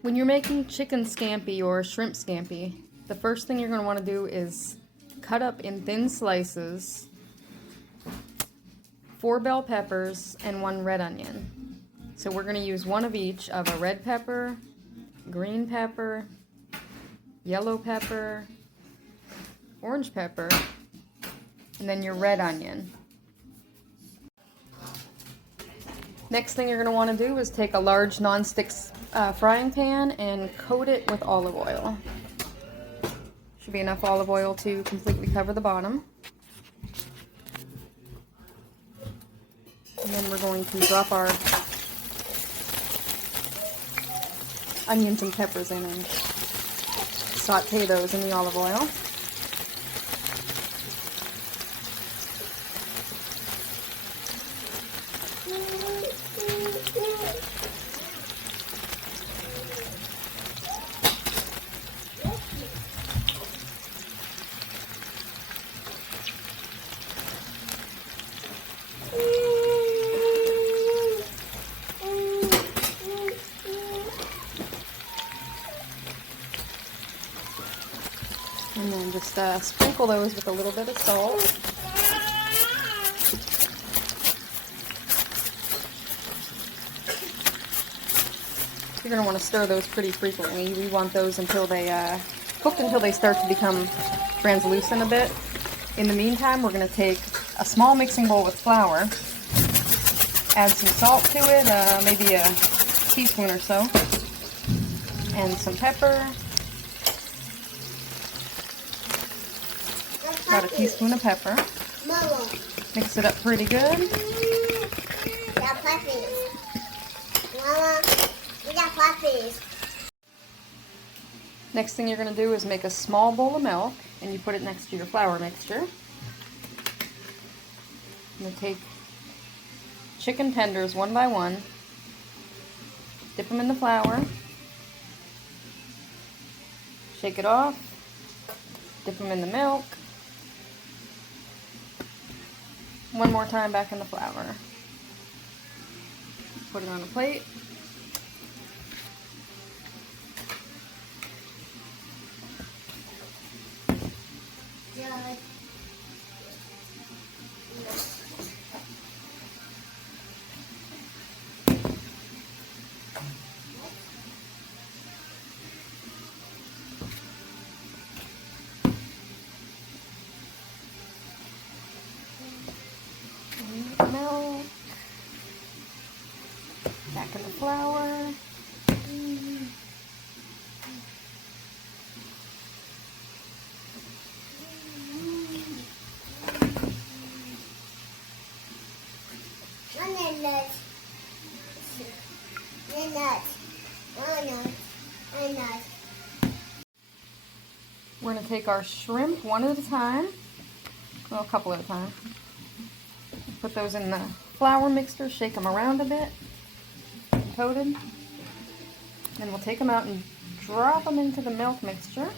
When you're making chicken scampi or shrimp scampi, the first thing you're going to want to do is cut up in thin slices 4 bell peppers and 1 red onion. So we're going to use one of each of a red pepper, green pepper, yellow pepper, orange pepper, and then your red onion. Next thing you're going to want to do is take a large non-stick frying pan and coat it with olive oil. Should be enough olive oil to completely cover the bottom. And then we're going to drop our onions and peppers in and saute those in the olive oil. And then just sprinkle those with a little bit of salt. You're going to want to stir those pretty frequently. We want those until they cooked until they start to become translucent a bit. In the meantime, we're going to take a small mixing bowl with flour, add some salt to it, maybe a teaspoon or so, and some pepper. About a teaspoon of pepper. Mix it up pretty good. Next thing you're going to do is make a small bowl of milk, and you put it next to your flour mixture. I'm going to take chicken tenders one by one, dip them in the flour, shake it off, dip them in the milk, one more time back in the flour. Put it on a plate. Milk, back in the flour, we're going to take our shrimp one at a time, well, a couple at a time. Put those in the flour mixture, shake them around a bit, coated. Then we'll take them out and drop them into the milk mixture.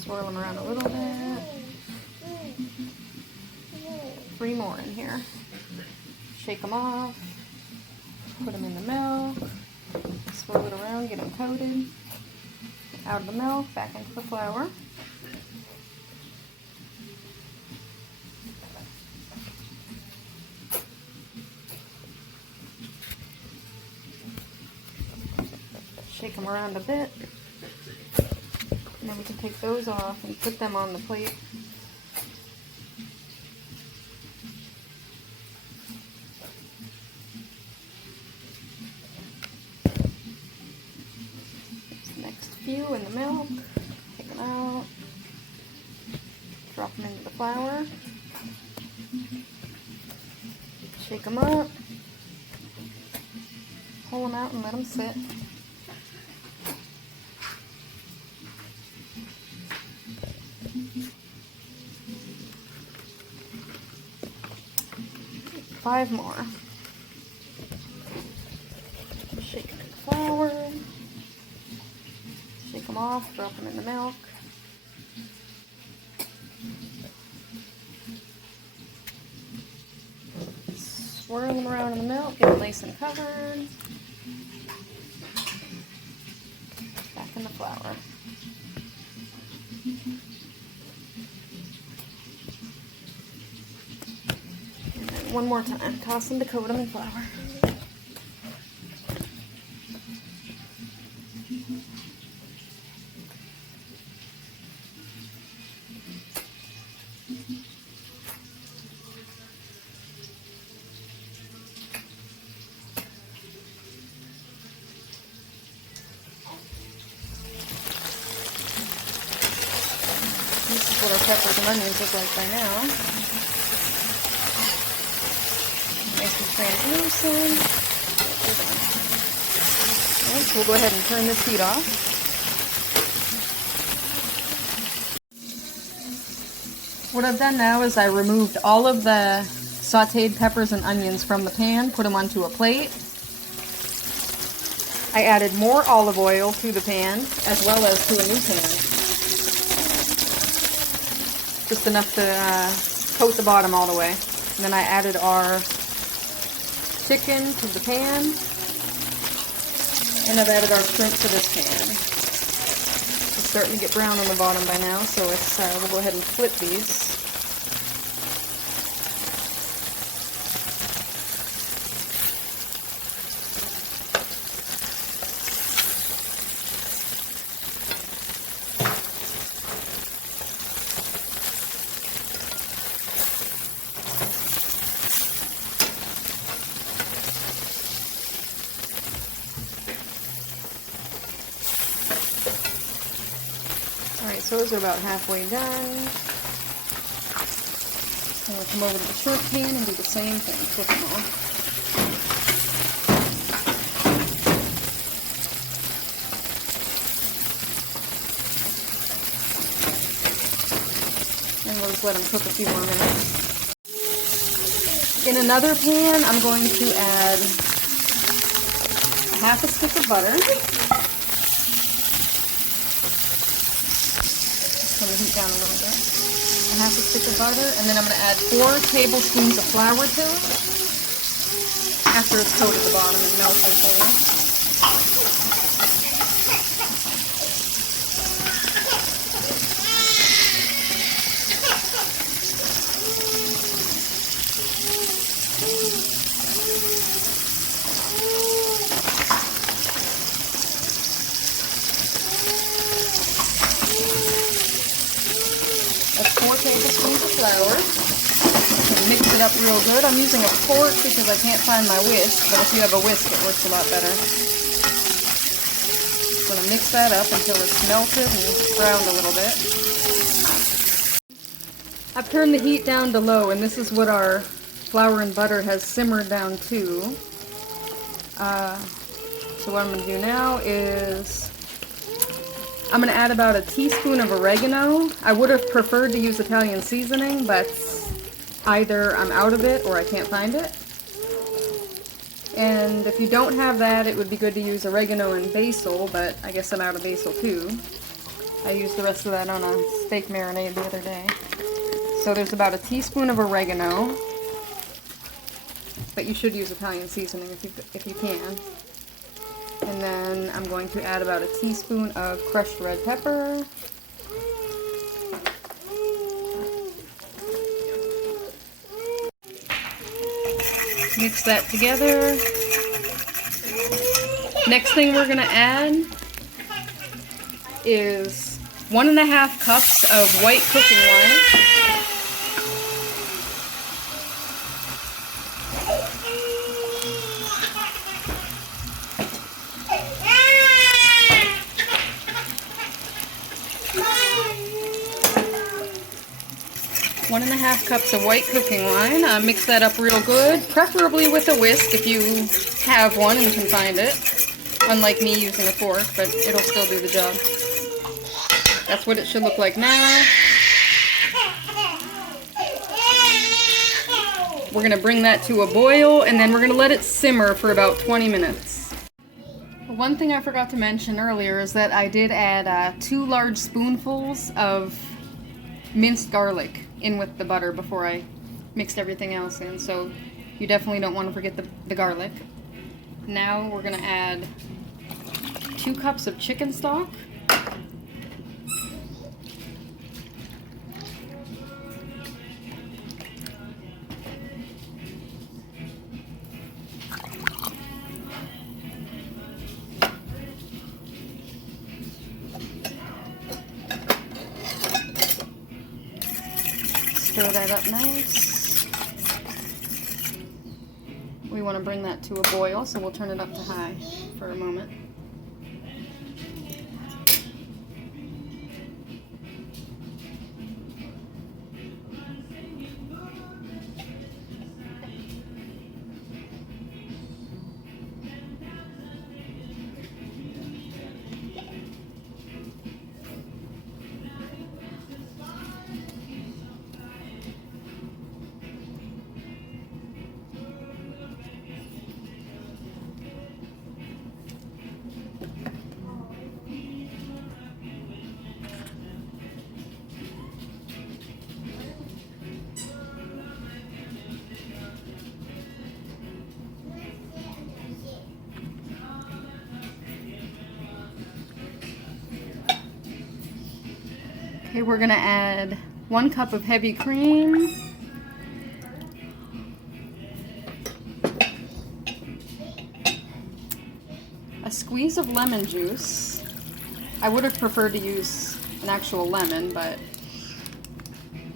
Swirl them around a little bit. 3 more in here. Shake them off, put them in the milk, swirl it around, get them coated. Out of the milk, back into the flour. Shake them around a bit, and then we can take those off and put them on the plate. There's the next few in the milk. Take them out, drop them into the flour, shake them up, pull them out and let them sit. Five more. Shake it in the flour. Shake them off, drop them in the milk. swirl them around in the milk, get it nice and covered. Back in the flour. And then one more time, toss them to coat them in flour. This is what our peppers and onions look like by now. Nice and translucent. Alright, so we'll go ahead and turn this heat off. What I've done now is I removed all of the sauteed peppers and onions from the pan, put them onto a plate. I added more olive oil to the pan, as well as to a new pan. Just enough to coat the bottom all the way. And then I added our chicken to the pan. And I've added our shrimp to this pan. It's starting to get brown on the bottom by now, so it's we'll go ahead and flip these. Alright, so those are about halfway done. And we'll come over to the shrimp pan and do the same thing. Flip them all. And we'll just let them cook a few more minutes. In another pan, I'm going to add half a stick of butter. Turn the heat down a little bit. Half a stick of butter, and then I'm going to add 4 tablespoons of flour to it after it's coated the bottom and melted fully. That's 4 tablespoons of flour. And mix it up real good. I'm using a fork because I can't find my whisk, but if you have a whisk it works a lot better. I'm going to mix that up until it's melted and browned a little bit. I've turned the heat down to low, and this is what our flour and butter has simmered down to. So what I'm going to do now is I'm going to add about a teaspoon of oregano. I would have preferred to use Italian seasoning, but either I'm out of it or I can't find it. And if you don't have that, it would be good to use oregano and basil, but I guess I'm out of basil too. I used the rest of that on a steak marinade the other day. So there's about a teaspoon of oregano, but you should use Italian seasoning if you can. And then I'm going to add about a teaspoon of crushed red pepper. Mix that together. Next thing we're going to add is 1½ cups of white cooking wine. One and a half cups of white cooking wine. Mix that up real good, preferably with a whisk if you have one and can find it. Unlike me using a fork, but it'll still do the job. That's what it should look like now. We're going to bring that to a boil, and then we're going to let it simmer for about 20 minutes. One thing I forgot to mention earlier is that I did add 2 large spoonfuls of minced garlic in with the butter before I mixed everything else in. So You definitely don't want to forget the garlic. Now we're gonna add 2 cups of chicken stock. Stir that up nice. We want to bring that to a boil, so we'll turn it up to high for a moment. Okay, we're gonna add 1 cup of heavy cream, a squeeze of lemon juice. I would have preferred to use an actual lemon, but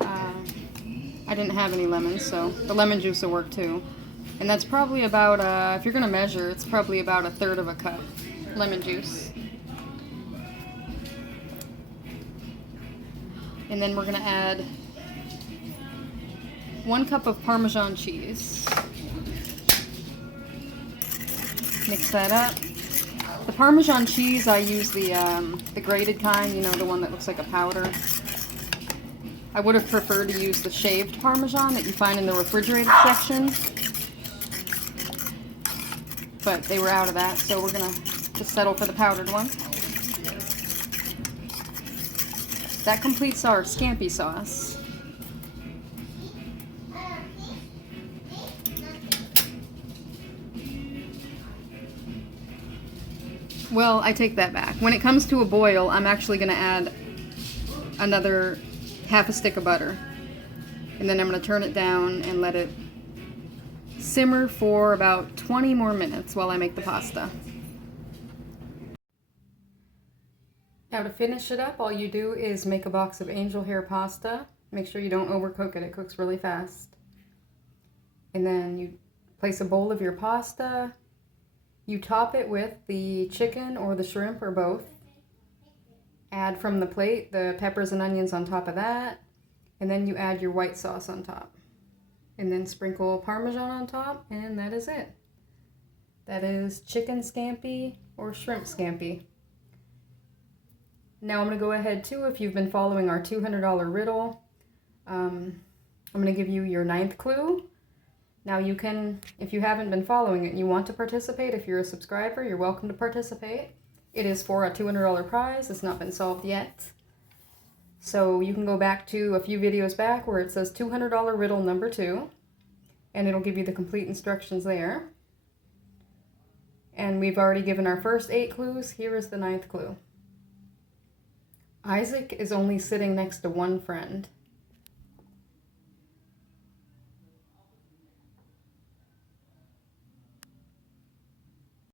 I didn't have any lemons, so the lemon juice will work too. And that's probably about, if you're gonna measure, it's probably about 1/3 of a cup lemon juice. And then we're gonna add 1 cup of Parmesan cheese. Mix that up. The Parmesan cheese, I use the grated kind, you know, the one that looks like a powder. I would have preferred to use the shaved Parmesan that you find in the refrigerated section, but they were out of that, so we're gonna just settle for the powdered one. That completes our Scampi sauce. Well, I take that back. When it comes to a boil, I'm actually going to add another half a stick of butter. And then I'm going to turn it down and let it simmer for about 20 more minutes while I make the pasta. Now to finish it up, all you do is make a box of angel hair pasta. Make sure you don't overcook it, it cooks really fast. And then you place a bowl of your pasta. You top it with the chicken or the shrimp or both. Add from the plate the peppers and onions on top of that. And then you add your white sauce on top. And then sprinkle Parmesan on top, and that is it. That is chicken scampi or shrimp scampi. Now I'm going to go ahead too, if you've been following our $200 riddle, I'm going to give you your 9th clue. Now you can, if you haven't been following it and you want to participate, if you're a subscriber, you're welcome to participate. It is for a $200 prize. It's not been solved yet. So you can go back to a few videos back where it says $200 riddle number 2, and it'll give you the complete instructions there. And we've already given our first 8 clues. Here is the 9th clue. Isaac is only sitting next to one friend.